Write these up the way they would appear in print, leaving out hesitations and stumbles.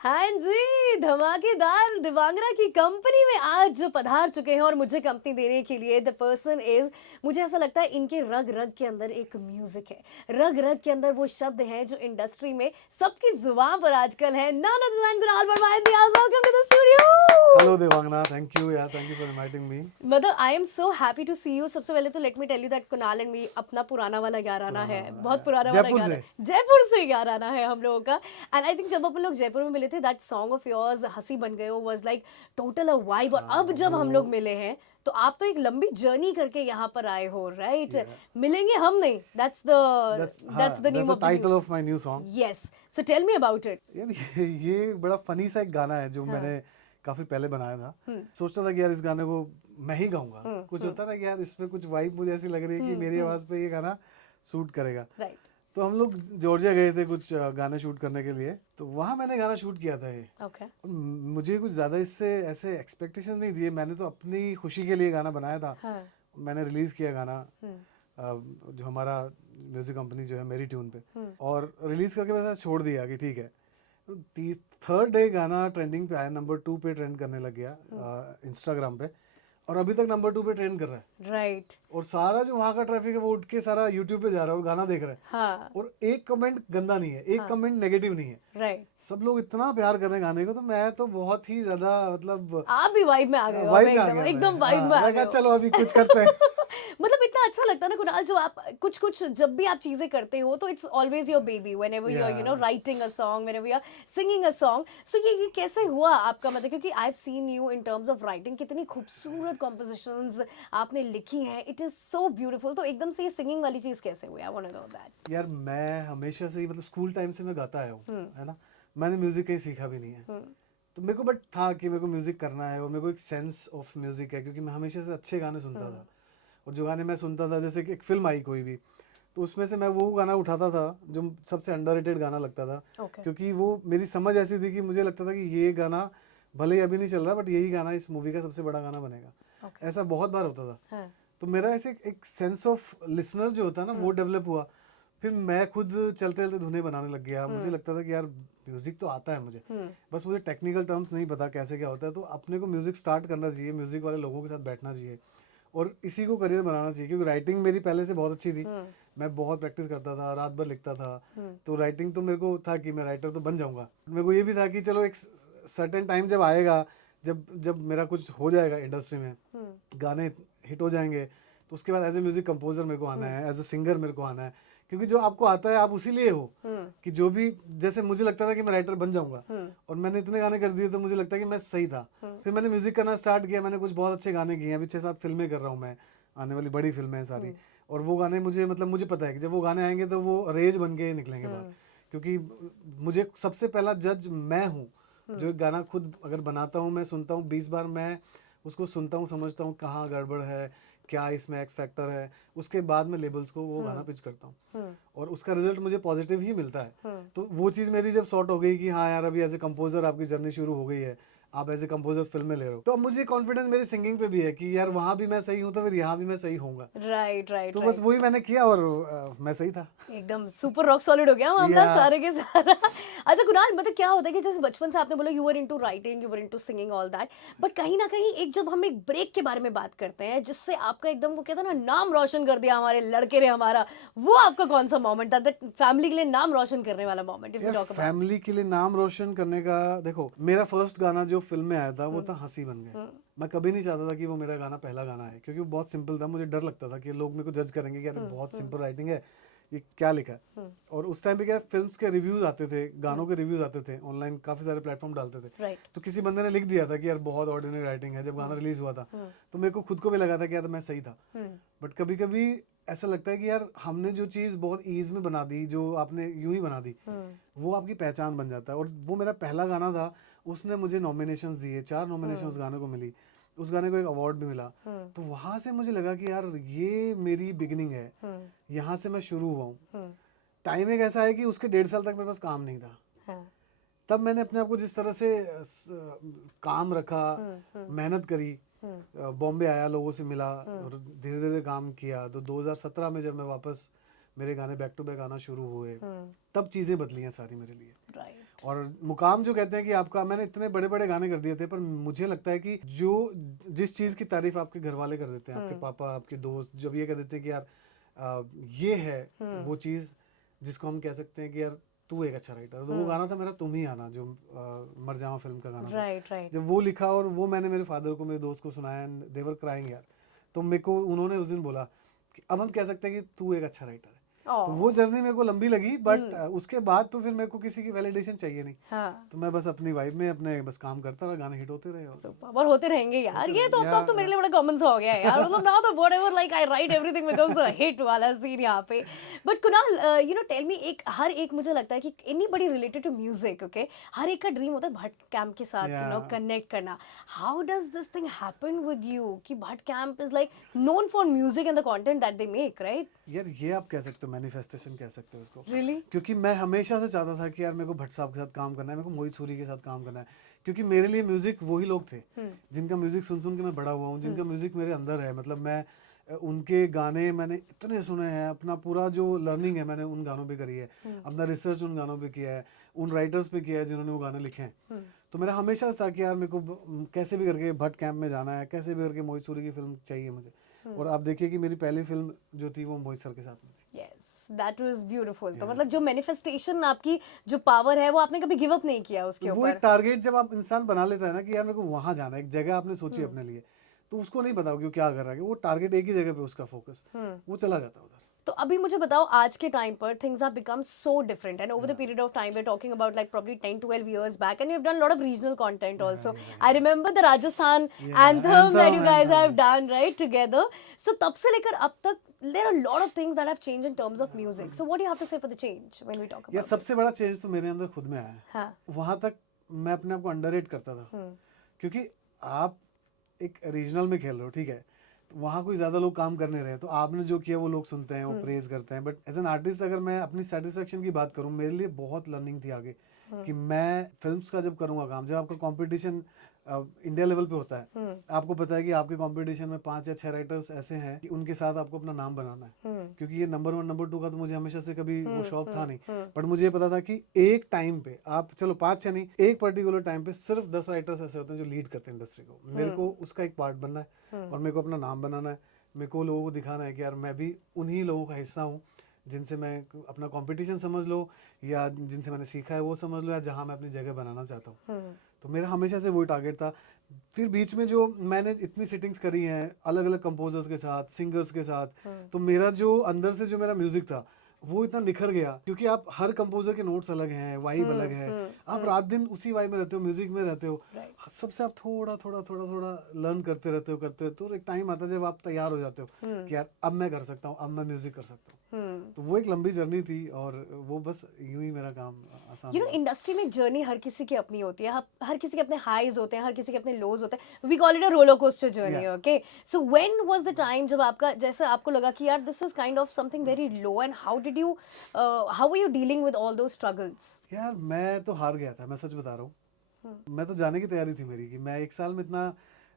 हाँ जी, धमाकेदार दिवांगना की कंपनी में आज जो पधार चुके हैं और मुझे कंपनी देने के लिए द पर्सन इज़ मुझे ऐसा लगता है इनके रग-रग के अंदर एक म्यूज़िक है। रग-रग के अंदर वो शब्द हैं जो इंडस्ट्री में सबकी ज़ुबान पर आजकल हैं। None other than Kunal Varma in the house, welcome to the hello studio. Devangana, thank you यार, thank you for inviting me. मतलब I am so happy to see you. सबसे पहले तो let me tell you that Kunal and me अपना पुराना वाला याराना है, पुराना वाला बहुत है पुराना वाला जयपुर यार से। जयपुर से याराना है हम लोगों का। एंड आई थिंक जब अपन लोग जयपुर में मिले थे दैट सॉन्ग ऑफ योर्स हंसी बन गए was like total a vibe. और अब हाँ जब वो हम लोग मिले हैं तो आप तो एक लंबी जर्नी करके यहाँ पर आए हो, राइट? या मिलेंगे हम नहीं, that's the that's name the of the new. Title of my new song. Yes, so tell me about it. यार ये बड़ा फनी सा एक गाना है जो हाँ। मैंने काफी पहले बनाया था। हम्म। सोचता था कि यार इस गाने को मैं ही गाऊंगा। कुछ हम्म। होता ना कि यार इसमें कुछ वाइब मुझे ऐसी लग रही है कि मेरी हम्म। आवाज पे ये गाना सूट करेगा। राइट। तो हम लोग जॉर्जिया गए थे कुछ गाने शूट करने के लिए, तो वहां मैंने गाना शूट किया था ये। ओके। और मुझे कुछ ज़्यादा इससे ऐसे एक्सपेक्टेशन नहीं दिए, मैंने तो अपनी खुशी के लिए गाना बनाया था। हाँ। मैंने रिलीज़ किया गाना हम्म। जो हमारा म्यूज़िक कंपनी जो है मेरी ट्यून पे, हम्म। और रिलीज़ करके बस छोड़ दिया कि ठीक है। तो थर्ड डे गाना ट्रेंडिंग पे आया, नंबर 2 पे ट्रेंड करने लग गया इंस्टाग्राम पे, और अभी तक नंबर 2 पे ट्रेंड कर रहा है। राइट। और सारा जो वहाँ का ट्रैफिक है वो उठ के सारा यूट्यूब पे जा रहा है और गाना देख रहा है। हाँ। और एक कमेंट गंदा नहीं है, एक हाँ। कमेंट नेगेटिव नहीं है। राइट। सब लोग इतना प्यार कर रहे हैं गाने को, तो मैं तो बहुत ही ज्यादा मतलब आप भी वाइब में आ गए हो, वाइब हमें में आ एकदम गया मैं। एकदम वाइब हाँ, में आ मैं गए कहा हो। चलो अभी कुछ करते हैं। मतलब इतना अच्छा लगता है ना कुणाल, जब आप कुछ कुछ जब भी आप चीजें करते हो तो it's always your baby whenever you are या writing a song, whenever you are singing a song. So ये कैसे हुआ आपका, मतलब क्योंकि I have seen you in terms of writing, कितनी खूबसूरत कॉम्पोजिशंस आपने लिखी हैं, इट इज सो ब्यूटीफुल। तो एकदम से ये सिंगिंग वाली चीज कैसे हुई? I want to know that. यार मैं हमेशा से ही मतलब स्कूल टाइम से मैं गाता आया हूँ, हम्म। है ना। मैंने म्यूजिक कहीं सीखा भी नहीं है। हम्म। तो मेरे को बट था कि मेरे को म्यूजिक करना है, और मेरे को एक सेंस ऑफ म्यूजिक है क्योंकि मैं हमेशा से अच्छे गाने सुनता हम्म। था। और जो गाने मैं सुनता था, जैसे कि एक फिल्म आई कोई भी, तो उसमें से मैं वो गाना उठाता था जो सबसे अंडररेटेड गाना लगता था। ओके। क्योंकि वो मेरी समझ ऐसी थी कि मुझे लगता था कि ये गाना भले ही अभी नहीं चल रहा, बट यही गाना इस मूवी का सबसे बड़ा गाना बनेगा। ओके। ऐसा बहुत बार होता था। हाँ। तो मेरा ऐसे एक सेंस ऑफ लिसनर जो होता है ना, वो डेवलप हुआ। फिर मैं खुद चलते चलते धुनें बनाने लग गया। मुझे लगता था कि यार म्यूजिक तो आता है मुझे, हम्म। बस मुझे टेक्निकल टर्म्स नहीं पता कैसे क्या होता है। तो अपने को म्यूजिक स्टार्ट करना चाहिए, म्यूजिक वाले लोगों के साथ बैठना चाहिए, और इसी को करियर बनाना चाहिए। क्योंकि राइटिंग मेरी पहले से बहुत अच्छी थी, हम्म। मैं बहुत प्रैक्टिस करता था, रात भर लिखता था। हम्म। तो राइटिंग तो मेरे को था कि मैं राइटर तो बन जाऊंगा। मेरे को ये भी था कि चलो एक सर्टेन टाइम जब आएगा, जब जब मेरा कुछ हो जाएगा इंडस्ट्री में, हम्म। गाने हिट हो जाएंगे, तो उसके बाद एज ए म्यूजिक कंपोजर मेरे को आना है, एज ए सिंगर मेरे को आना है। क्योंकि जो आपको आता है आप उसी लिए हो हम्म। कि जो भी, जैसे मुझे लगता था कि मैं राइटर बन जाऊंगा, हम्म। और मैंने इतने गाने कर दिए तो मुझे लगता है कि मैं सही था। हम्म। फिर मैंने म्यूजिक करना स्टार्ट किया, मैंने कुछ बहुत अच्छे गाने किए हैं, अभी 6-7 फिल्में कर रहा हूँ मैं, आने वाली बड़ी फिल्में हैं सारी। और वो गाने मुझे मतलब मुझे पता है कि जब वो गाने आएंगे तो वो रेज बन के निकलेंगे बाहर। क्योंकि मुझे सबसे पहला जज मैं हूँ, जो एक गाना खुद अगर बनाता हूँ, मैं सुनता हूँ 20 बार, मैं उसको सुनता हूँ, समझता हूँ कहाँ गड़बड़ है, क्या इसमें एक्स फैक्टर है, उसके बाद मैं लेबल्स को वो गाना पिच करता हूँ, और उसका रिजल्ट मुझे पॉजिटिव ही मिलता है। तो वो चीज़ मेरी जब सॉर्ट हो गई कि हाँ यार अभी एज ए कंपोजर आपकी जर्नी शुरू हो गई है, आप एज ए कंपोजर फिल्में ले रहे हो, तो अब मुझे कॉन्फिडेंस मेरी सिंगिंग पे भी है कि यार वहाँ भी मैं सही हूँ तो फिर यहाँ भी मैं सही होऊंगा। राइट राइट तो बस राइट। वही मैंने किया, और मैं सही था। एकदम सुपर रॉक सॉलिड हो गया मामला या सारे के सारा। अच्छा कुणाल, मतलब क्या होता है कि जैसे बचपन से आपने बोला you were into writing, you were into singing, all that, but कहीं ना कहीं एक जब हम एक ब्रेक के बारे में बात करते हैं जिससे आपका एकदम वो कहता है ना नाम रोशन कर दिया हमारे लड़के ने हमारा, वो आपका कौन सा मोमेंट था, दैट फैमिली के लिए नाम रोशन करने वाला मोमेंट, इफ यू यार टॉक अबाउट। फैमिली के लिए नाम रोशन करने का, देखो मेरा फर्स्ट गाना जो फिल्म में आया था वो था हंसी बन गए। मैं कभी नहीं चाहता था कि वो मेरा गाना पहला गाना है, क्योंकि वो बहुत सिंपल था। मुझे डर लगता था कि लोग मेरे को जज करेंगे कि अरे बहुत सिंपल राइटिंग है, ये क्या लिखा है। और उस टाइम पे क्या, फिल्म्स के रिव्यूज आते थे, गानों के रिव्यूज आते थे, ऑनलाइन काफी सारे प्लेटफॉर्म डालते थे। राइट। तो किसी बंदे ने लिख दिया था कि यार बहुत ऑर्डिनरी राइटिंग है, जब गाना रिलीज हुआ था, तो मेरे को खुद को भी लगा था कि यार मैं सही था। बट कभी कभी ऐसा लगता है कि यार हमने जो चीज़ बहुत ईज में बना दी, जो आपने यूं ही बना दी, वो आपकी पहचान बन जाता है। और वो मेरा पहला गाना था, उसने मुझे नॉमिनेशंस दिए, 4 नॉमिनेशंस गाने को मिली, उस गाने को एक अवार्ड भी मिला। तो वहां से मुझे लगा कि यार ये मेरी बिगिनिंग है, यहाँ से मैं शुरू हुआ हूँ। टाइम एक ऐसा है कि उसके 1.5 साल तक मेरे पास काम नहीं था। हाँ। तब मैंने अपने आप को जिस तरह से काम रखा, मेहनत करी, बॉम्बे आया, लोगों से मिला, और धीरे धीरे काम किया। तो 2017 में जब मैं वापस, मेरे गाने बैक टू बैक आना शुरू हुए, तब चीज़ें बदली हैं सारी मेरे लिए। राइट। और मुकाम जो कहते हैं कि आपका, मैंने इतने बड़े बड़े गाने कर दिए थे, पर मुझे लगता है कि जो जिस चीज़ की तारीफ आपके घर वाले कर देते हैं, आपके पापा, आपके दोस्त, जब ये कह देते हैं कि यार ये है वो चीज़ जिसको हम कह सकते हैं कि यार तू एक अच्छा राइटर, तो वो गाना था मेरा तुम ही आना, जो मर जावा फिल्म का गाना था। राइट राइट जब वो लिखा और वो मैंने मेरे फादर को, मेरे दोस्त को सुनाया, देवर क्राइंग यार, तो मेरे को उन्होंने उस दिन बोला कि अब हम कह सकते हैं कि तू एक अच्छा राइटर है। तो वो जर्नी मेरे को लंबी लगी, बट उसके बाद तो फिर मेरे को किसी की वैलिडेशन चाहिए नहीं। हाँ तो मैं बस अपनी वाइब में अपने बस काम करता रहा, गाने हिट होते रहे। और सुपर, और होते रहेंगे यार, होते ये रहे तो अब तो मेरे लिए बड़ा कॉमन सा हो गया है यार, मतलब ना तो whatever like I write everything becomes a hit वाला सीन यहाँ पे। But Kunal, you know tell me, एक हर एक मुझे लगता है कि anybody related to music, okay, हर एक का ड्रीम होता है भट्ट कैंप के साथ यू नो या कनेक्ट करना। How does this thing happen with you कि Bhatt camp is like known for music and the content that they make, right? यार ये आप कह सकते हो मैनिफेस्टेशन कह सकते हो उसको, रियली? क्योंकि मैं हमेशा से चाहता था कि यार मेरे को भट्ट साहब के साथ काम करना है, मेरे को मोहित सूरी के साथ काम करना है, क्योंकि मेरे लिए म्यूजिक वही लोग थे जिनका म्यूजिक सुन सुन के मैं बड़ा हुआ हूँ, जिनका म्यूजिक मेरे अंदर है। मतलब मैं उनके गाने मैंने इतने सुने हैं, अपना पूरा जो लर्निंग है मैंने उन गानों पे करी है, अपना रिसर्च उन गानों पे किया है, उन राइटर्स पे किया है जिन्होंने वो गाने लिखे हैं। तो मेरा हमेशा से था कि यार मेरे को कैसे भी करके भट्ट कैंप में जाना है, कैसे भी करके मोहित सूरी की फिल्म चाहिए मुझे। और आप देखिए कि मेरी पहली फिल्म जो थी वो मोहित सर के साथ में थी। Yes, that was beautiful. तो Yeah. मतलब जो मैनिफेस्टेशन आपकी जो पावर है वो आपने कभी गिव अप नहीं किया उसके वो एक ऊपर। टारगेट जब आप इंसान बना लेता है ना कि यार मेरे को वहां जाना है, एक जगह आपने सोची अपने लिए, तो उसको नहीं पता कि वो क्या कर रहा है, वो टारगेट एक ही जगह पे उसका फोकस, वो चला जाता है उधर। तो अभी मुझे बताओ, आज के टाइम पर things have become so different and over the period of time we are talking about like probably 10-12 years back and you've done a lot of regional content also. I remember the Rajasthan anthem that you guys have done right together. So तब से लेकर अब तक there are a lot of things that have changed in terms of music. So what do you have to say for the change when we talk यार about it? सबसे बड़ा change तो मेरे अंदर खुद में आया है। हाँ वहां तक मैं अपने आप को अंडररेट करता था, क्योंकि आप एक रीजनल में खेल रहे हो, ठीक है, तो वहाँ कोई ज्यादा लोग काम कर नहीं रहे, तो आपने जो किया वो लोग सुनते हैं, वो प्रेज करते हैं। बट एज एन आर्टिस्ट अगर मैं अपनी सेटिस्फेक्शन की बात करूँ, मेरे लिए बहुत लर्निंग थी आगे कि मैं फिल्म्स का जब करूँगा काम, जब आपका कंपटीशन इंडिया लेवल पे होता है, आपको पता है कि आपके कंपटीशन में 5 या 6 राइटर्स ऐसे हैं कि उनके साथ आपको अपना नाम बनाना है, क्योंकि ये नंबर 1 नंबर 2 का तो मुझे हमेशा से कभी वो शौक था नहीं। बट मुझे ये पता था कि एक टाइम पे आप, चलो 5 6 नहीं, एक पर्टिकुलर टाइम पे सिर्फ 10 राइटर्स ऐसे होते हैं जो लीड करते हैं इंडस्ट्री को। मेरे को उसका एक पार्ट बनना है और मेरे को अपना नाम बनाना है। मेरे को लोगों को दिखाना है कि यार मैं भी उन्हीं लोगों का हिस्सा हूँ जिनसे मैं अपना कंपटीशन समझ लो, या जिनसे मैंने सीखा है वो समझ लो, या जहाँ मैं अपनी जगह बनाना चाहता हूँ। तो मेरा हमेशा से वही टारगेट था। फिर बीच में जो मैंने इतनी सिटिंग्स करी हैं अलग अलग कंपोजर्स के साथ, सिंगर्स के साथ, तो मेरा जो अंदर से जो मेरा म्यूजिक था वो इतना निखर गया, क्योंकि आप हर कंपोजर के नोट्स अलग हैं, वाइब अलग है, आप रात दिन उसी वाइब में रहते हो, म्यूजिक में रहते हो, सबसे आप थोड़ा थोड़ा थोड़ा थोड़ा लर्न करते रहते हो, तो एक टाइम आता है जब आप तैयार हो जाते हो कि यार अब मैं कर सकता हूँ, अब मैं म्यूजिक कर सकता हूँ। तो वो एक लंबी जर्नी थी और वो बस यूं ही मेरा काम आसान यू नो हुआ। इंडस्ट्री में जर्नी हर किसी की अपनी होती है, हर किसी के अपने हाईज होते हैं, हर किसी के अपने लोज होते हैं। We call it a roller coaster journey, Yeah. Okay? So when was the time जब आपका, जैसे आपको लगा कि यार this is kind of something very low, and how did you, how were you dealing with all those struggles? यार मैं तो हार गया था, मैं सच बता रहा हूँ। मैं तो जाने की तैयारी थी मेरी कि मैं एक साल में इतना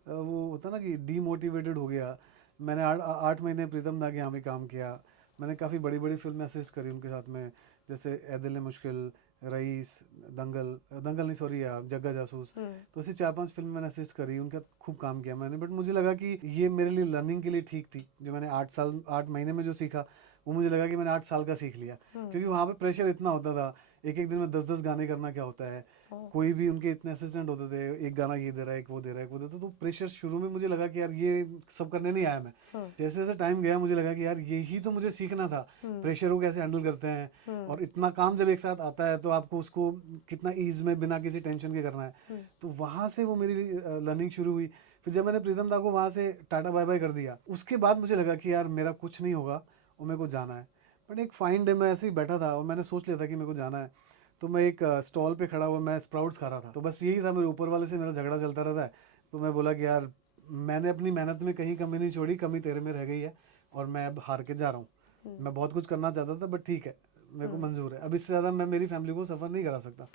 वो होता ना कि डीमोटिवेटेड हो गया। मैंने 8 महीने प्रीतम दा के यहाँ भी काम किया, मैंने काफ़ी बड़ी बड़ी फिल्में असिस्ट करी उनके साथ में, जैसे ए दिल है मुश्किल, रईस, दंगल, दंगल नहीं सॉरी जग्गा जासूस, तो ऐसी 4-5 फिल्म मैंने असिस्ट करी, उनके साथ खूब काम किया मैंने। बट मुझे लगा कि ये मेरे लिए लर्निंग के लिए ठीक थी, जो मैंने 8 महीने में जो सीखा वो मुझे लगा कि मैंने 8 साल का सीख लिया, क्योंकि वहाँ पे प्रेशर इतना होता था, एक एक दिन में 10-10 गाने करना क्या होता है, कोई भी उनके इतने असिस्टेंट होते थे, एक गाना ये दे रहा है, एक वो दे रहा है, एक वो दे रहा है, तो प्रेशर शुरू में मुझे लगा कि यार ये सब करने नहीं आया मैं। जैसे जैसे टाइम गया मुझे लगा कि यार यही तो मुझे सीखना था, प्रेशर को कैसे हैंडल करते हैं, और इतना काम जब एक साथ आता है तो आपको उसको कितना ईज में बिना किसी टेंशन के करना है। तो वहाँ से वो मेरी लर्निंग शुरू हुई। फिर जब मैंने प्रीतम दा को वहाँ से टाटा बाय बाय कर दिया, उसके बाद मुझे लगा कि यार मेरा कुछ नहीं होगा और मेरे को जाना है। बट एक फाइन डे मैं ऐसे ही बैठा था और मैंने सोच लिया था कि मेरे को जाना है, तो मैं एक स्टॉल पे खड़ा हुआ मैं स्प्राउट्स खा रहा था, तो बस यही था, मेरे ऊपर वाले से मेरा झगड़ा चलता रहता है। तो मैं बोला कि यार मैंने अपनी मेहनत में कहीं कमी नहीं छोड़ी, कमी तेरे में रह गई है और मैं अब हार के जा रहा हूँ। मैं बहुत कुछ करना चाहता था बट ठीक है, मेरे को मंजूर है, अब इससे ज़्यादा मैं मेरी फैमिली को सफ़र नहीं करा सकता।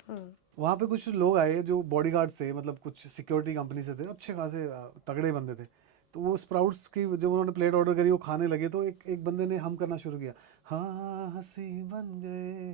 वहाँ पे कुछ लोग आए जो बॉडीगार्ड्स थे, मतलब कुछ सिक्योरिटी कंपनी से थे, अच्छे खासे तगड़े बंदे थे। तो वो स्प्राउट्स की जब उन्होंने प्लेट ऑर्डर करी, वो खाने लगे, तो एक एक बंदे ने हम करना शुरू किया, हाँ हंसी बन गए,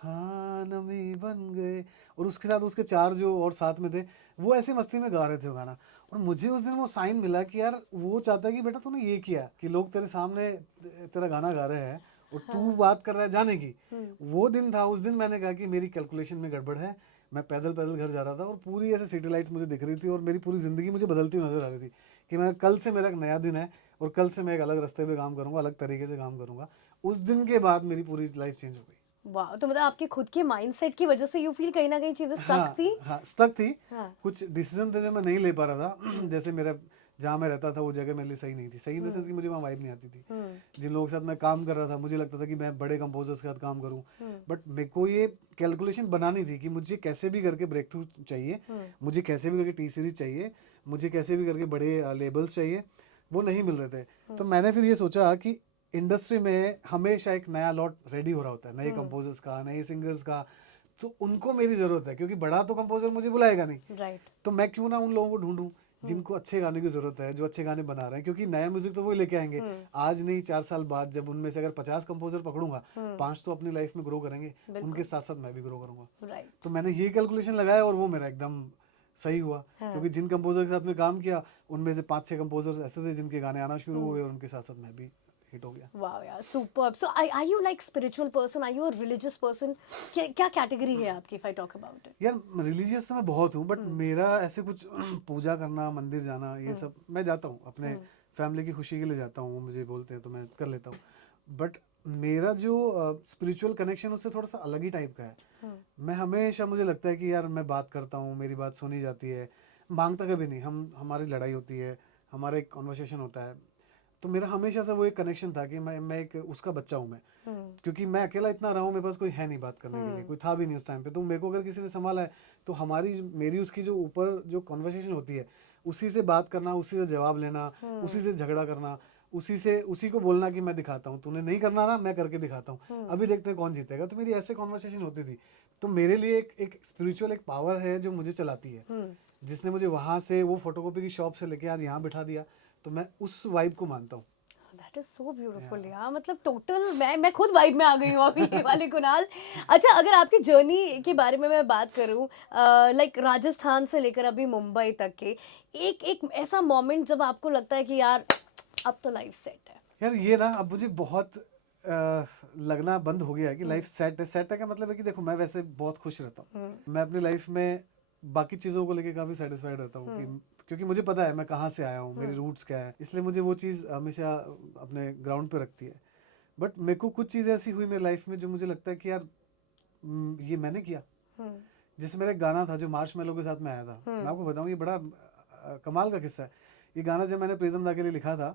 हाँ नमी बन गए, और उसके साथ उसके 4 जो और साथ में थे वो ऐसी मस्ती में गा रहे थे वो गाना। और मुझे उस दिन वो साइन मिला कि यार वो चाहता है कि बेटा तूने ये किया कि लोग तेरे सामने तेरा गाना गा रहे हैं और तू हाँ। बात कर रहा है जाने की। वो दिन था, उस दिन मैंने कहा कि मेरी कैलकुलेशन में गड़बड़ है। मैं पैदल पैदल घर जा रहा था और पूरी ऐसे सिटी लाइट्स मुझे दिख रही थी और मेरी पूरी ज़िंदगी मुझे बदलती हुई नज़र आ रही थी कि मैं कल से मेरा एक नया दिन है और कल से मैं एक अलग रास्ते पे काम करूँगा, अलग तरीके से काम करूँगा। उस दिन के बाद मेरी पूरी लाइफ चेंज हो गई। वाह! तो मतलब आपके खुद के माइंडसेट की वजह से यू फील कहीं न कहीं चीज़ें स्टक हाँ, थी? हाँ, स्टक थी। हाँ। कुछ डिसीज़न थे जो मैं नहीं ले पा रहा था। हुँ, जैसे मेरा जहाँ मैं रहता था वो जगह मेरे लिए सही नहीं थी। सही इन द सेंस हुँ, कि मुझे वहाँ वाइब नहीं आती थी। हुँ, जिन लोगों के साथ मैं काम कर रहा था मुझे लगता था कि मैं बड़े कंपोज़र्स के साथ काम करूँ। हुँ, बट मेरे को ये कैलकुलेशन बनानी थी कि मुझे कैसे भी करके ब्रेक थ्रू चाहिए, हुँ, मुझे कैसे भी करके टी सीरीज़ चाहिए, मुझे कैसे भी करके बड़े लेबल्स चाहिए, वो नहीं मिल रहे थे। तो हुँ, मैंने फिर ये सोचा कि इंडस्ट्री में हमेशा एक नया लॉट रेडी हो रहा होता है, नए हुँ, कंपोज़र्स का, नए सिंगर्स का। तो उनको मेरी ज़रूरत है क्योंकि बड़ा तो कंपोज़र मुझे बुलाएगा नहीं। राइट। तो मैं क्यों ना उन लोगों को ढूँढूँ हुँ, जिनको अच्छे गाने की ज़रूरत है, जो अच्छे गाने बना रहे हैं, क्योंकि नया म्यूज़िक तो वही लेके आएँगे। हुँ, आज नहीं 4 साल बाद जब उनमें से अगर 50 कंपोज़र पकड़ूँगा, हुँ, 5 तो अपनी लाइफ़ में ग्रो करेंगे, उनके बिल्कुल, साथ-साथ मैं भी ग्रो करूँगा। राइट। तो मैंने ये कैलकुलेशन लगाया और वो मेरा एकदम सही हुआ, हाँ, क्योंकि जिन कंपोज़र के साथ मैं काम किया, उनमें से 5-6 कंपोज़र्स ऐसे थे जिनके गाने आना शुरू हुँ। हुए और उनके साथ-साथ मैं भी हिट हो गया। वाओ यार superb so are you like spiritual person are you a religious person क्या क्या कैटेगरी है आपकी if I talk about it यार रिलीजियस तो मैं बहुत हूँ, बट हम्म मेरा ऐसे कुछ पूजा करना, मंदिर जाना, ये हम्म सब मैं जाता हूँ अपने हम्म फैमिली की खुशी के लिए जाता हूँ। वो मुझे बोलते हैं तो मैं कर लेता हूँ। बट मेरा जो स्पिरिचुअल कनेक्शन उससे थोड़ा सा अलग ही टाइप का है। मैं हमेशा, मुझे लगता है कि यार मैं बात करता हूँ, मेरी बात सुनी जाती है, मांगता कभी नहीं, हम हमारी लड़ाई होती है, हमारा एक कॉन्वर्सेशन होता है। तो मेरा हमेशा से वो एक कनेक्शन था कि मैं एक उसका बच्चा हूँ मैं, हम्म क्योंकि मैं अकेला इतना रहा हूँ, मेरे पास कोई है नहीं बात करने के लिए, हम्म कोई था भी नहीं उस टाइम पे। तो मेरे को अगर किसी ने संभाला है तो हमारी मेरी उसकी जो ऊपर जो कॉन्वर्सेशन होती है, उसी से बात करना, उसी से जवाब लेना, उसी हम्म से झगड़ा करना, उसी को बोलना कि मैं दिखाता हूँ, तूने नहीं करना ना, मैं करके दिखाता हूँ, हम्म अभी देखते हैं कौन जीतेगा। तो मेरी ऐसे कॉन्वर्सेशन होती थी। तो मेरे लिए एक स्पिरिचुअल एक पावर है जो मुझे चलाती है, हम्म जिसने मुझे वहाँ से वो फोटोकॉपी की शॉप से लेके आज यहाँ बिठा दिया। तो मैं उस वाइब को मानता हूँ। दैट इज सो ब्यूटीफुल या यार मतलब टोटल मैं खुद वाइब में आ गई हूँ अभी ये वाले कुणाल अच्छा अगर आपकी जर्नी के बारे में मैं बात करूँ लाइक राजस्थान से लेकर अभी मुंबई तक के एक एक ऐसा मोमेंट जब आपको लगता है कि यार अब तो लाइफ सेट है यार ये ना अब मुझे बहुत लगना बंद हो गया है कि हम्म लाइफ सेट है। सेट है का मतलब है कि देखो मैं वैसे बहुत खुश रहता हम्म हूँ, मैं अपनी लाइफ में बाकी चीज़ों को लेके काफ़ी सेटिस्फाइड रहता हूँ कि हम्म क्योंकि मुझे पता है मैं कहाँ से आया हूँ, मेरी हम्म रूट्स क्या है, इसलिए मुझे वो चीज़ हमेशा अपने ग्राउंड पे रखती है। बट मेरे को कुछ चीज़ ऐसी हुई मेरी लाइफ में जो मुझे लगता है कि यार ये मैंने किया। हम्म जैसे मेरा एक गाना था जो मार्शमेलो के साथ में आया था, मैं आपको बताऊँ ये बड़ा कमाल का किस्सा है। ये गाना जब मैंने प्रीतम दा के लिए लिखा था,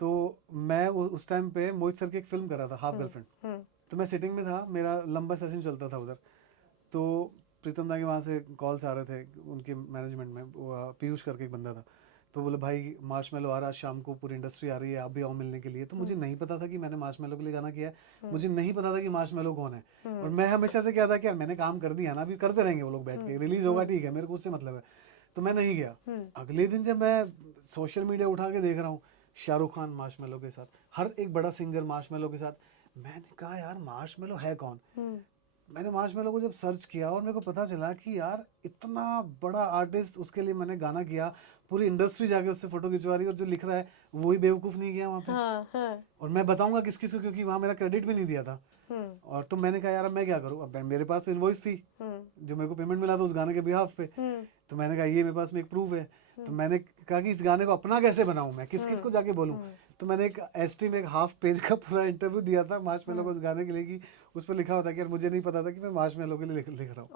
तो मैं उस टाइम पे मोहित सर की एक फिल्म कर रहा था, हाफ हम्म गर्लफ्रेंड। हम्म तो मैं सिटिंग में था, मेरा लंबा सेशन चलता था उधर। तो प्रीतम दा के वहाँ से कॉल्स आ रहे थे उनके मैनेजमेंट में, पीयूष करके एक बंदा था। तो बोले भाई मार्शमेलो आ रहा है शाम को, पूरी इंडस्ट्री आ रही है, आप भी आओ मिलने के लिए। तो मुझे नहीं पता था कि मैंने मार्शमेलो के लिए गाना किया है, मुझे नहीं पता था कि मार्शमेलो कौन है। और मैं हमेशा से क्या था कि यार मैंने काम कर दिया ना, अभी करते रहेंगे वो लोग बैठ के, रिलीज होगा ठीक है, मेरे को उससे मतलब है। तो मैं नहीं गया। अगले दिन जब मैं सोशल मीडिया उठा के देख रहा हूँ शाहरुख खान मार्शमेलो के साथ, हर एक बड़ा सिंगर मार्शमेलो के साथ, मैंने कहा यार मार्शमेलो है कौन। हम्म मैंने मार्शमेलो को जब सर्च किया और मेरे को पता चला कि यार इतना बड़ा आर्टिस्ट, उसके लिए मैंने गाना किया, पूरी इंडस्ट्री जाके उससे फोटो खिंचवा रही है और जो लिख रहा है वही बेवकूफ़ नहीं गया वहाँ पे। हाँ हाँ और मैं बताऊंगा किस किस को, क्योंकि वहाँ मेरा क्रेडिट भी नहीं दिया था। हम्म और तो मैंने कहा यार अब मैं क्या करूँ, अब मेरे पास तो इनवॉइस थी जो मेरे को पेमेंट मिला था उस गाने के बिहाफ पे। हम्म तो मैंने कहा ये मेरे पास में एक प्रूफ है। तो मैंने कहा कि इस गाने को अपना कैसे बनाऊं, मैं किस किस को जाके बोलूं। तो मैंने एक एसटी में एक हाफ पेज का पूरा इंटरव्यू दिया था मार्शमेलो को उस गाने के लिए, कि उस पर लिखा होता कि यार मुझे नहीं पता था कि मैं मार्शमेलो के लिए लिख रहा हूँ।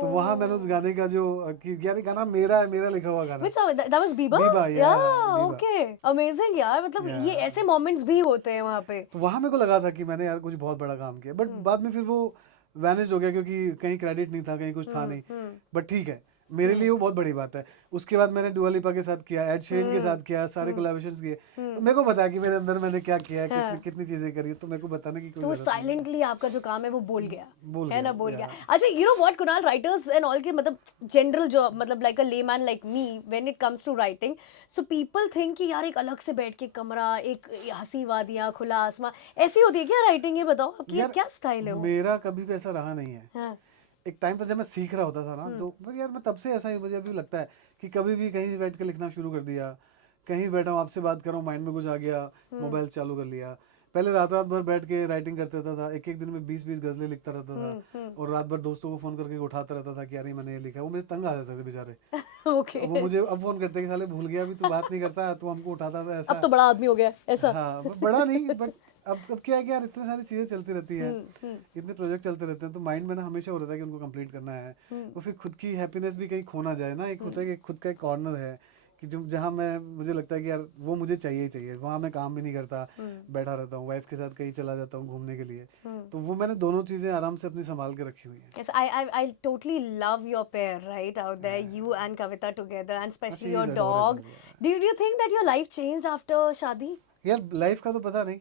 तो वहाँ मैंने उस Oh, गाने का जो कि यार ये गाना मेरा है, मेरा लिखा हुआ गाना। which song? That was Biba? Biba, या Yeah, बीबा, okay. Amazing यार मतलब या। ये ऐसे मोमेंट्स भी होते हैं वहाँ पे तो वहाँ मेरे को लगा था कि मैंने यार कुछ बहुत बड़ा काम किया, बट बाद में फिर वो वैनिश हो गया क्योंकि कहीं क्रेडिट नहीं था, कहीं कुछ था नहीं। हम्म बट ठीक है, मेरे लिए वो बहुत बड़ी बात है। उसके बाद मैंने दुआ लिपा के साथ किया, एड शेरन के साथ किया, सारे हम्म, कोलैबोरेशंस किए। तो हम्म, मेरे को पता है कि मेरे अंदर मैंने क्या किया है, कितनी हाँ। कितनी चीजें करी है, तो मेरे को बताने की कोई तो वो जरूरत नहीं है। साइलेंटली आपका जो काम है वो बोल गया, बोल है गया ना, बोल गया। या अच्छा, you know what Kunal, writers and all के मतलब जनरल जो मतलब like a layman like me when it comes to writing, so people think कि यार एक अलग से बैठ के कमरा, एक हंसी वादियाँ, खुला आसमां, ऐसी होती है क्या राइटिंग? ये बताओ आपकी यार क्या स्टाइल है वो? मेरा कभी भी ऐसा रहा नहीं है। हाँ। एक टाइम था जब मैं सीख रहा होता था ना, हम्म, तो यार मैं तब से ऐसा ही, मुझे अभी लगता है कि कभी भी कहीं भी बैठ के लिखना शुरू कर दिया, कहीं भी बैठा हूँ आपसे बात कर रहा हूँ, माइंड में कुछ आ गया, हम्म, मोबाइल चालू कर लिया। पहले रात रात भर बैठ के राइटिंग करते रहता था, एक एक दिन में 20-20 गजलें लिखता रहता था। हम्म। और रात भर दोस्तों को फोन करके उठाता रहता था कि यार ये मैंने ये लिखा है। वो मुझे तंग आ जाते थे बेचारे। ओके। अब वो मुझे अब फोन करते कि साले भूल गया, अभी तू बात नहीं करता, तो हमको उठाता था अब ऐसा। तो बड़ा आदमी हो गया ऐसा। हाँ बड़ा नहीं, बट अब क्या है कि यार इतनी सारी चीज़ें चलती रहती हैं, हम्म, इतने प्रोजेक्ट चलते रहते हैं, तो माइंड में ना हमेशा हो रहता है कि उनको कंप्लीट करना है। हम्म, तो फिर खुद की हैप्पीनेस भी कहीं खो ना जाए ना, एक होता है हम्म, कि खुद का एक कॉर्नर है कि जो जहाँ मैं, मुझे लगता है कि यार वो मुझे चाहिए ही चाहिए, वहाँ मैं काम भी नहीं करता, हम्म, बैठा रहता हूँ, वाइफ के साथ कहीं चला जाता हूँ घूमने के लिए। हम्म। तो वो मैंने दोनों चीज़ें आराम से अपनी संभाल के रखी हुई हैं। Yes, I totally love your pair right out there, you and Kavita together, and especially she your is dog. Adorable. Do you think that your life changed after शादी? यार लाइफ का तो पता नहीं,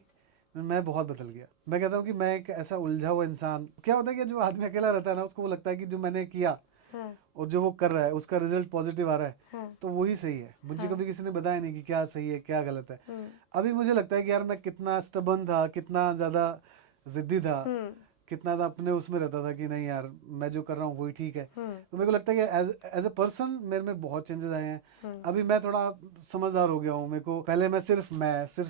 मैं बहुत बदल गया। मैं कहता हूँ कि मैं एक ऐसा उलझा हुआ इंसान, क्या होता है कि जो आदमी अकेला रहता है ना, उसको वो लगता है कि जो मैंने किया हाँ, और जो वो कर रहा है उसका रिजल्ट पॉजिटिव आ रहा है, हाँ, तो वही सही है। मुझे हाँ, कभी किसी ने बताया नहीं कि क्या सही है क्या गलत है। हम्म, अभी मुझे लगता है कि यार मैं कितना स्टबन था, कितना ज़्यादा ज़िद्दी था, हम्म, कितना ज़्यादा अपने उसमें रहता था कि नहीं यार मैं जो कर रहा हूँ वही ठीक है। हम्म, तो मेरे को लगता है कि एज एज अ पर्सन मेरे में बहुत चेंजेस आए हैं। हम्म, अभी मैं थोड़ा समझदार हो गया हूँ। मेरे को पहले मैं सिर्फ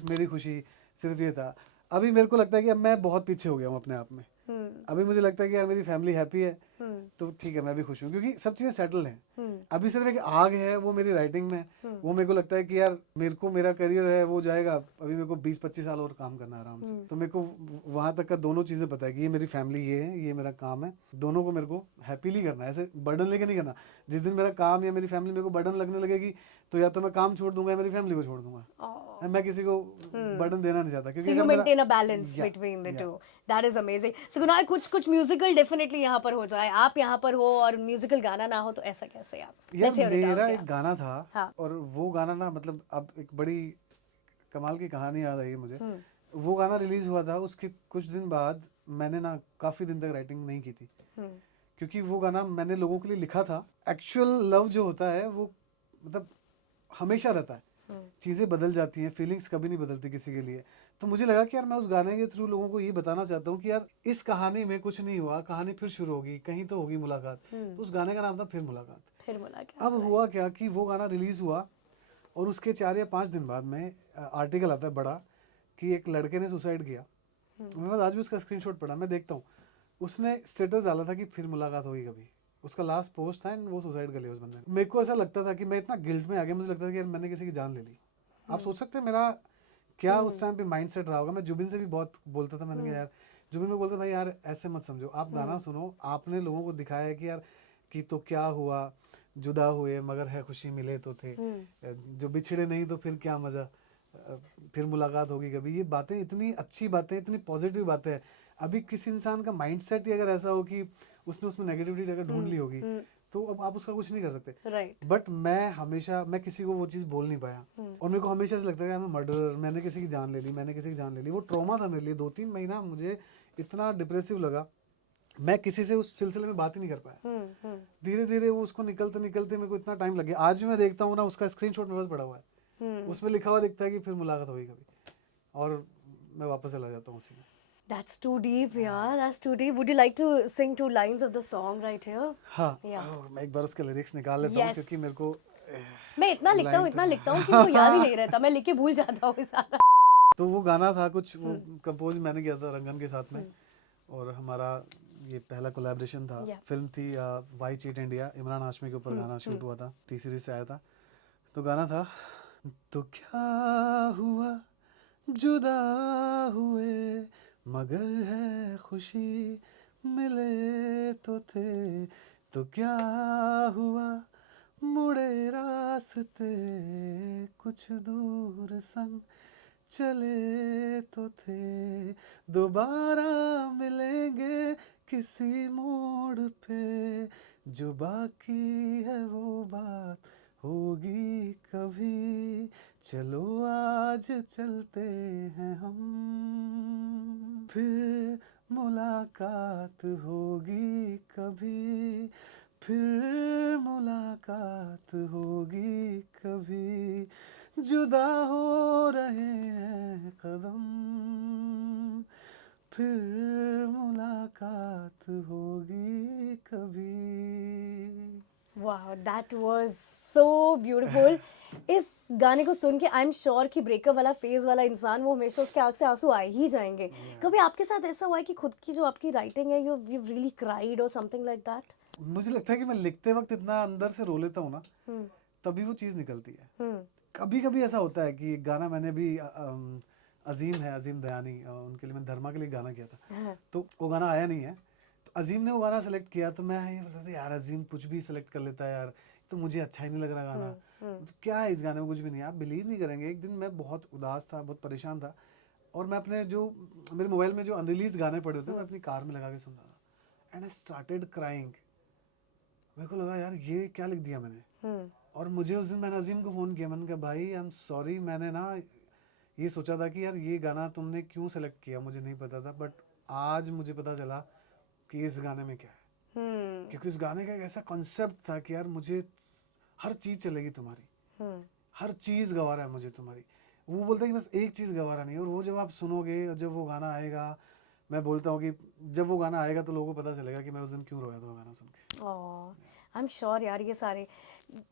मेरी खुशी, सिर्फ ये था। अभी मेरे को लगता है कि अब मैं बहुत पीछे हो गया हूँ अपने आप में। हम्म, अभी मुझे लगता है कि यार मेरी फैमिली हैप्पी है, हम्म, तो ठीक है मैं भी खुश हूँ, क्योंकि सब चीज़ें सेटल हैं। हम्म, अभी सिर्फ एक आग है वो मेरी राइटिंग में। हम्म, वो मेरे को लगता है कि यार मेरे को मेरा करियर है वो जाएगा, अभी मेरे को 20-25 साल और काम करना है आराम से। हम्म, तो मेरे को वहाँ तक का दोनों चीज़ें पता है कि ये मेरी फैमिली, ये है, ये मेरा काम है। दोनों को मेरे को हैप्पीली करना है, ऐसे बर्डन लेके नहीं करना। जिस दिन मेरा काम या मेरी फैमिली मेरे को बर्डन लगने लगेगी, तो या तो मैं काम छोड़ दूंगा या मेरी फैमिली को छोड़ दूंगा। oh, मैं किसी को हम्म। बर्डन देना नहीं चाहता, So क्योंकि you अगर मेरा, maintain a balance या between the या two. That is amazing. So Kunal, कुछ कुछ म्यूजिकल डेफिनेटली यहाँ पर हो जाए, आप यहाँ पर हो और म्यूजिकल गाना ना हो, तो ऐसा कैसे आप? यार Let's hear it मेरा out, एक yeah. गाना था, हाँ। और वो गाना ना मतलब अब एक बड़ी कमाल की कहानी याद आई है मुझे। हम्म, वो गाना रिलीज हुआ था, उसके कुछ दिन बाद मैंने ना काफ़ी दिन तक राइटिंग नहीं की थी, हम्म, क्योंकि वो गाना मैंने लोगों के लिए लिखा था। एक्चुअल लव जो होता है वो मतलब हमेशा रहता है, हम्म, चीज़ें बदल जाती हैं, फीलिंग्स कभी नहीं बदलती किसी के लिए। तो मुझे लगा कि यार मैं उस गाने के थ्रू लोगों को ये बताना चाहता हूँ कि यार इस कहानी में कुछ नहीं हुआ, कहानी फिर शुरू होगी, कहीं तो होगी मुलाकात। तो उस गाने का नाम था फिर मुलाकात। फिर मुलाकात, अब right. हुआ क्या कि वो गाना रिलीज़ हुआ, और उसके 4 या 5 दिन बाद में आर्टिकल आता है बड़ा कि एक लड़के ने सुसाइड किया। मेरे पास आज भी उसका स्क्रीनशॉट पड़ा, मैं देखता हूँ। उसने स्टेटस डाला था कि फिर मुलाकात होगी कभी, उसका लास्ट पोस्ट था, एंड वो सुसाइड कर लिया उस बंदे ने। मेरे को ऐसा लगता था कि मैं इतना गिल्ट में आ गया, मुझे लगता था कि यार मैंने किसी की जान ले ली। आप सोच सकते हैं मेरा क्या उस टाइम पे माइंड सेट रहा होगा। मैं जुबिन से भी बहुत बोलता था, मैंने कहा यार, जुबिन में बोलता भाई यार ऐसे मत समझो, आप गाना सुनो, आपने लोगों को दिखाया है कि यार कि तो क्या हुआ, जुदा हुए मगर है खुशी मिले तो थे, जो बिछड़े नहीं तो फिर क्या मज़ा, फिर मुलाकात होगी कभी। ये बातें इतनी अच्छी बातें, इतनी पॉजिटिव बातें हैं। अभी किसी इंसान का माइंडसेट ही अगर ऐसा हो कि उसने उसमें नेगेटिविटी अगर ढूंढ ली होगी, तो अब आप उसका कुछ नहीं कर सकते। राइट। बट मैं किसी को वो चीज़ बोल नहीं पाया, और मेरे को हमेशा ऐसा लगता है कि मैं मर्डरर, मैंने किसी की जान ले ली, मैंने किसी की जान ले ली। वो ट्रॉमा था मेरे लिए। 2-3 महीना मुझे इतना डिप्रेसिव लगा, मैं किसी से उस सिलसिले में बात ही नहीं कर पाया। धीरे धीरे वो उसको निकलते निकलते मेरे को इतना टाइम लग गया। आज भी मैं देखता हूँ ना, उसका स्क्रीनशॉट मेरे पास पड़ा हुआ है, उसमें लिखा हुआ दिखता है कि फिर मुलाकात होगी कभी, और मैं वापस चला जाता हूँ उसी में। That's too deep, yeah. That's too deep. Would you like to sing 2 lines of the song right here? हाँ, Yeah. मैं एक बार उसके लिरिक्स निकाल लेता हूँ, Yes. क्योंकि मेरे को मैं इतना लाइन लिखता हूँ कि मेरे को याद ही नहीं रहता, मैं लिख के भूल जाता हूँ सारा। तो वो गाना था कुछ, वो कंपोज मैंने किया था रंगन के साथ में, और हमारा ये पहला कोलैबोरेशन था। Yeah. फिल्म थी why cheat India, Imran Hashmi के ऊपर गाना शूट हुआ था, टी सीरीज से आया था। तो गाना था, तो क्या हुआ जुदा हुए मगर है खुशी मिले तो थे, तो क्या हुआ मुड़े रास्ते कुछ दूर संग चले तो थे, दोबारा मिलेंगे किसी मोड़ पे जो बाकी है वो बात होगी कभी, चलो आज चलते हैं हम, फिर मुलाकात होगी कभी, फिर मुलाकात होगी कभी, जुदा हो रहे हैं कदम, फिर मुलाकात होगी कभी। वाह, दैट वाज सो ब्यूटीफुल। इस गाने को सुन के आई एम श्योर कि ब्रेकअप वाला फेज वाला इंसान, वो हमेशा उसके आंख से आंसू आ ही जाएंगे। Yeah. कभी आपके साथ ऐसा हुआ है कि खुद की जो आपकी राइटिंग है, यू यू रियली क्राइड और समथिंग लाइक दैट? मुझे लगता है कि मैं लिखते वक्त इतना अंदर से रो लेता हूँ ना, हम्म तभी वो चीज़ निकलती है। हम्म कभी कभी ऐसा होता है कि गाना मैंने भी अजीम है, अजीम दयानी, उनके लिए मैंने धर्मा के लिए गाना किया था, हाँ, तो वो गाना आया नहीं है, तो अजीम ने वो गाना सेलेक्ट किया, तो मैं ये बोलता था यार अजीम कुछ भी सेलेक्ट कर लेता है यार, तो मुझे अच्छा ही नहीं लग रहा गाना, तो क्या है इस गाने में, कुछ भी नहीं है। आप बिलीव नहीं करेंगे, एक दिन मैं बहुत उदास था, बहुत परेशान था, और मैं अपने जो मेरे मोबाइल में जो अनरिलीज गाने पड़े होते हैं, मैं अपनी कार में लगा के सुन रहा था, एंड आई स्टार्टेड क्राइंग। मेरे को लगा यार ये क्या लिख दिया मैंने, और मुझे उस दिन मैंने अजीम को फ़ोन किया, मैंने कहा भाई आई एम सॉरी, मैंने ना ये सोचा था कि यार ये गाना तुमने क्यों सेलेक्ट किया मुझे नहीं पता था, बट आज मुझे पता चला कि इस गाने में क्या है, क्योंकि इस गाने का एक ऐसा कॉन्सेप्ट था कि यार मुझे हर चीज़ चलेगी तुम्हारी, हर चीज़ गवारा है मुझे तुम्हारी। वो बोलता है कि बस एक चीज़ गवारा नहीं है, और वो जब आप सुनोगे और जब वो गाना आएगा, मैं बोलता हूँ कि जब वो गाना आएगा तो लोगों को पता चलेगा कि मैं उस दिन क्यों रोया था वो गाना सुन के। आई एम श्योर यार, ये सारे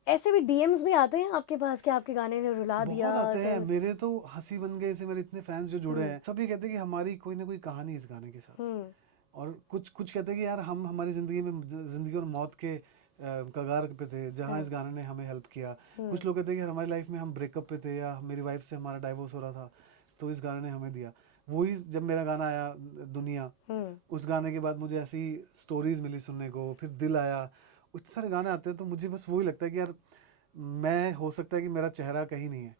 ऐसे भी डीएम्स भी आते हैं आपके पास कि आपके गाने ने रुला दिया? बहुत आते हैं, then- मेरे तो हंसी बन गए, ऐसे मेरे इतने फैंस जो जुड़े हैं, सब ये कहते हैं कि हमारी कोई ना कोई कहानी इस गाने के साथ, हम्म और कुछ कुछ कहते हैं कि यार हम हमारी ज़िंदगी में ज़िंदगी और मौत के कगार पे थे, जहाँ इस गाने ने हमें हेल्प किया। कुछ लोग कहते हैं कि यार हमारी लाइफ में हम ब्रेकअप पे थे, या मेरी वाइफ से हमारा डाइवोर्स हो रहा था, तो इस गाने ने हमें दिया। वही जब मेरा गाना आया दुनिया, उस गाने के बाद मुझे ऐसी स्टोरीज मिली सुनने को, फिर दिल आया, इतने सारे गाने आते हैं, तो मुझे बस वही लगता है कि यार मैं, हो सकता है कि मेरा चेहरा कहीं नहीं है,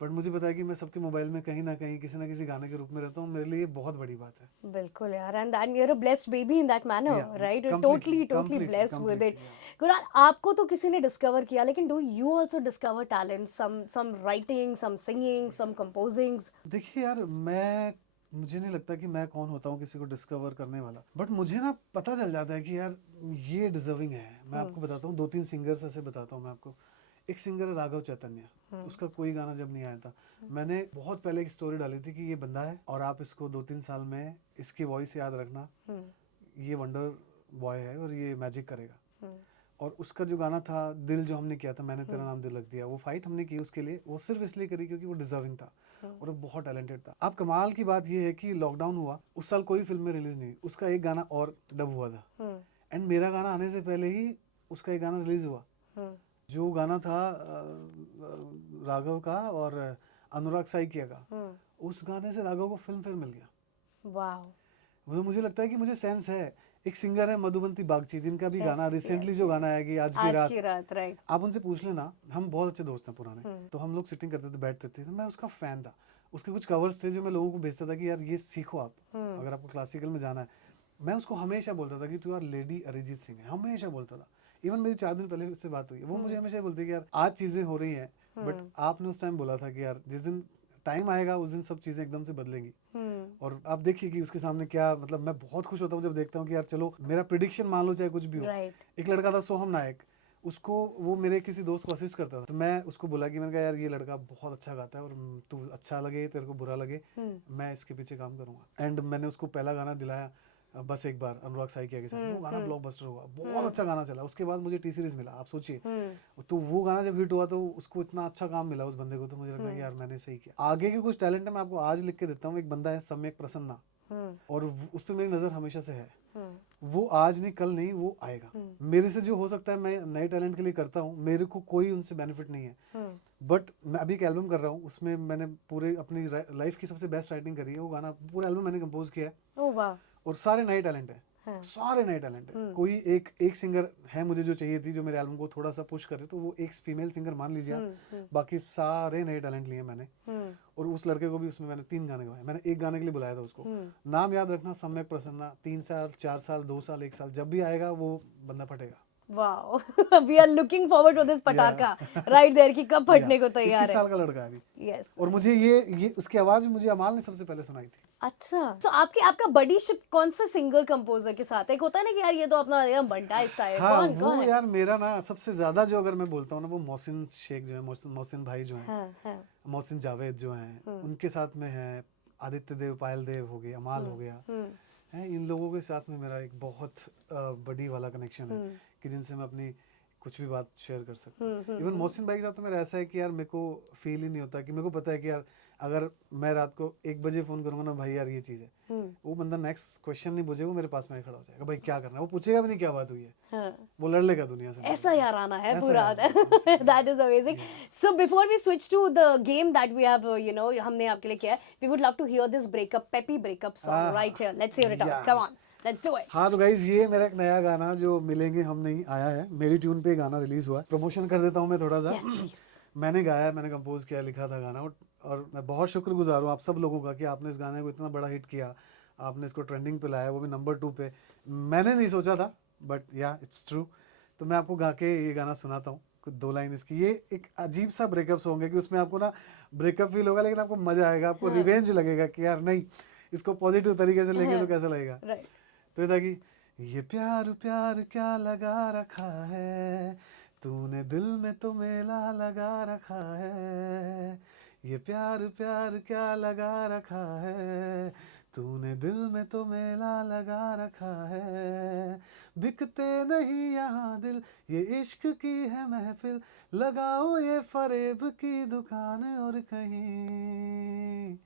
बट मुझे पता है कि मैं सबके मोबाइल में कहीं ना कहीं किसी ना किसी गाने के रूप में रहता हूँ, मेरे लिए ये बहुत बड़ी बात है। बिल्कुल यार, and that you are a blessed baby in that manner, yeah right? Completely totally totally completely blessed with it. Completely yeah. Kunal, आपको तो किसी ने डिस्कवर किया, लेकिन do you also discover talent, some writing, some singing, some composings? देखिए यार, मुझे नहीं लगता कि मैं कौन होता हूँ किसी को डिस्कवर करने वाला, बट मुझे ना पता चल जाता है कि यार ये डिजर्विंग है। मैं आपको बताता हूँ, 2-3 सिंगर्स ऐसे बताता हूँ मैं आपको। एक सिंगर है राघव चैतन्य, उसका कोई गाना जब नहीं आया था, मैंने बहुत पहले एक स्टोरी डाली थी कि ये बंदा है और आप इसको 2-3 साल में इसकी वॉइस याद रखना, ये वंडर बॉय है और ये मैजिक करेगा। और उसका जो गाना था दिल, जो हमने किया था, मैंने तेरा नाम दिल रख दिया, वो फाइट हमने की उसके लिए, वो सिर्फ इसलिए करी क्योंकि वो डिजर्विंग था और वो बहुत टैलेंटेड था। अब कमाल की बात ये है कि लॉकडाउन हुआ, उस साल कोई फिल्म में रिलीज नहीं हुई, उसका एक गाना और डब हुआ था, एंड मेरा गाना आने से पहले ही उसका एक गाना रिलीज हुआ। जो गाना था राघव का और अनुराग साइकिया का, उस गाने से राघव को फिल्म फेयर मिल गया। वाओ, मुझे लगता है कि मुझे सेंस है। एक सिंगर है मधुबंती बागची, जिनका भी गाना यस रिसेंटली यस जो गाना यस, है कि आज आज की की रात, राइट। आप उनसे पूछ लेना, हम बहुत अच्छे दोस्त हैं पुराने, तो हम लोग सिटिंग करते थे, बैठते थे, तो मैं उसका फैन था। उसके कुछ कवर्स थे जो मैं लोगों को भेजता था कि यार ये सीखो आप, अगर आपको क्लासिकल में जाना है। मैं उसको हमेशा बोलता था कि तू यार लेडी अरिजीत सिंह है, हमेशा बोलता था। इवन मेरी 4 दिन पहले उससे बात हुई है, वो मुझे हमेशा बोलती है कि यार आज चीज़ें हो रही हैं, बट आपने उस टाइम बोला था कि यार जिस दिन टाइम आएगा उस दिन सब चीज़ें एकदम से बदलेंगी। और आप देखिए कि उसके सामने क्या, मतलब मैं बहुत खुश होता हूँ जब देखता हूँ कि यार चलो मेरा प्रिडिक्शन मान लो चाहे कुछ भी हो। राइट। एक लड़का था सोहम नायक, उसको, वो मेरे किसी दोस्त को असिस्ट करता था, तो मैं उसको बोला कि मैंने कहा यार ये लड़का बहुत अच्छा गाता है और तू अच्छा लगे तेरे को बुरा लगे, मैं इसके पीछे काम करूंगा। एंड मैंने उसको पहला गाना दिलाया बस एक बार, अनुराग साइकिया के साथ, वो गाना ब्लॉकबस्टर हुआ, बहुत अच्छा गाना चला। उसके बाद मुझे टी सीरीज मिला, आप सोचिए, तो वो गाना जब हिट हुआ तो उसको इतना अच्छा काम मिला उस बंदे को, तो मुझे लगा कि यार मैंने सही किया। आगे के कुछ टैलेंट है, मैं आपको आज लिख के देता हूँ। एक बंदा है सम्यक प्रसन्ना, और उस पर मेरी नज़र हमेशा से है। वो आज नहीं कल नहीं, वो आएगा। मेरे से जो हो सकता है मैं नए टैलेंट के लिए करता हूँ, मेरे को कोई उनसे बेनिफिट नहीं है, बट मैं अभी एक एल्बम कर रहा हूँ, उसमें मैंने पूरे अपनी लाइफ की सबसे बेस्ट राइटिंग करी है। वो गाना पूरा एल्बम मैंने कंपोज किया है, ओह वाह, और सारे नए टैलेंट है, सारे नए टैलेंट है। कोई एक सिंगर है मुझे जो चाहिए थी, जो मेरे एल्बम को थोड़ा सा पुश करे, तो वो एक फीमेल सिंगर मान लीजिए आप। बाकी सारे नए टैलेंट लिए मैंने, और उस लड़के को भी उसमें मैंने 3 गाने गवाए। मैंने एक गाने के लिए बुलाया था उसको, नाम याद रखना सम्यक प्रसन्ना। 3 साल 4 साल 2 साल 1 साल जब भी आएगा वो बंदा फटेगा। Wow we are looking forward to this पटाखा राइट देयर कि कब फटने को तैयार 21 है। साल का लड़का है अभी। यस। और मुझे ये उसकी आवाज भी मुझे अमाल ने सबसे पहले सुनाई थी। अच्छा, तो आपका बडीशिप कौन सा सिंगर कंपोजर के साथ है? एक होता है ना कि यार ये तो अपना एकदम बंटा स्टाइल है, हाँ, कौन वो है? यार मेरा ना सबसे ज्यादा जो अगर मैं बोलता हूँ ना, वो मोहसिन शेख जो है, मोहसिन भाई जो हैं, हाँ हाँ। मोहसिन जावेद जो हैं, उनके साथ में है। आदित्य देव, पायल देव हो गए, अमाल हो गया है। इन लोगों के साथ में मेरा एक बहुत बड़ी वाला कनेक्शन है कि जिनसे मैं अपनी कुछ भी बात शेयर कर सकता हूँ। इवन मोहसिन भाई के साथ तो मेरा ऐसा है कि यार मेरे को फील ही नहीं होता, कि मेरे को पता है कि यार अगर मैं रात को 1 बजे फोन करूंगा ना, भाई यार ये चीज़ है, वो बंदा नेक्स्ट क्वेश्चन नहीं पूछेगा, वो मेरे पास में ही खड़ा हो जाएगा, भाई क्या करना है, वो पूछेगा भी नहीं क्या बात हुई है, हाँ। वो लड़ लेगा दुनिया से। ऐसा याराना है ऐसा पूरा। याराना है। That is amazing. So before we switch to the game that we have हमने आपके लिए किया है, we would love to hear this breakup peppy breakup song right here. Let's hear it out, come on, let's do it. हाँ तो guys, ये मेरा एक नया गाना जो मिलेंगे हम नहीं आया है, मेरी ट्यून पे गाना रिलीज हुआ है। प्रमोशन कर देता हूँ मैं थोड़ा सा। Yes please. मैंने गाया, मैंने कंपोज किया, लिखा था गाना, और मैं बहुत शुक्रगुजार हूँ आप सब लोगों का कि आपने इस गाने को इतना बड़ा हिट किया, आपने इसको ट्रेंडिंग पे लाया, वो भी नंबर 2 पे। मैंने नहीं सोचा था, बट या इट्स ट्रू। तो मैं आपको गा के ये गाना सुनाता हूँ, कुछ 2 लाइन इसकी। ये एक अजीब सा ब्रेकअप सॉन्ग है कि उसमें आपको ना ब्रेकअप फील होगा, लेकिन आपको मजा आएगा, आपको रिवेंज लगेगा कि यार नहीं, इसको पॉजिटिव तरीके से लेंगे तो कैसा लगेगा। राइट। तो ये था कि ये प्यार प्यार क्या लगा रखा है, तूने दिल में तो मेला लगा रखा है। ये प्यार प्यार क्या लगा रखा है, तूने दिल में तो मेला लगा रखा है। बिकते नहीं यहाँ दिल, ये इश्क की है महफिल, लगाओ ये फरेब की दुकान और कहीं।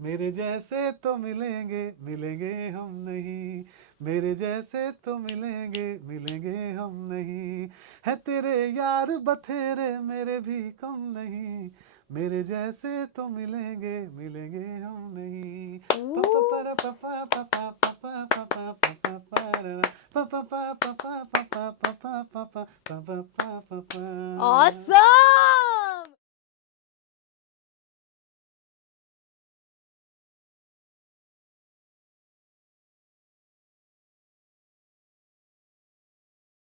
मेरे जैसे तो मिलेंगे मिलेंगे हम नहीं, मेरे जैसे तो मिलेंगे मिलेंगे हम नहीं। है तेरे यार बथेरे मेरे भी कम नहीं, मेरे जैसे तो मिलेंगे मिलेंगे हम नहीं। पापा para पापा पापा पापा पापा पापा para पापा पापा पापा पापा पापा पापा पापा पापा। Awesome!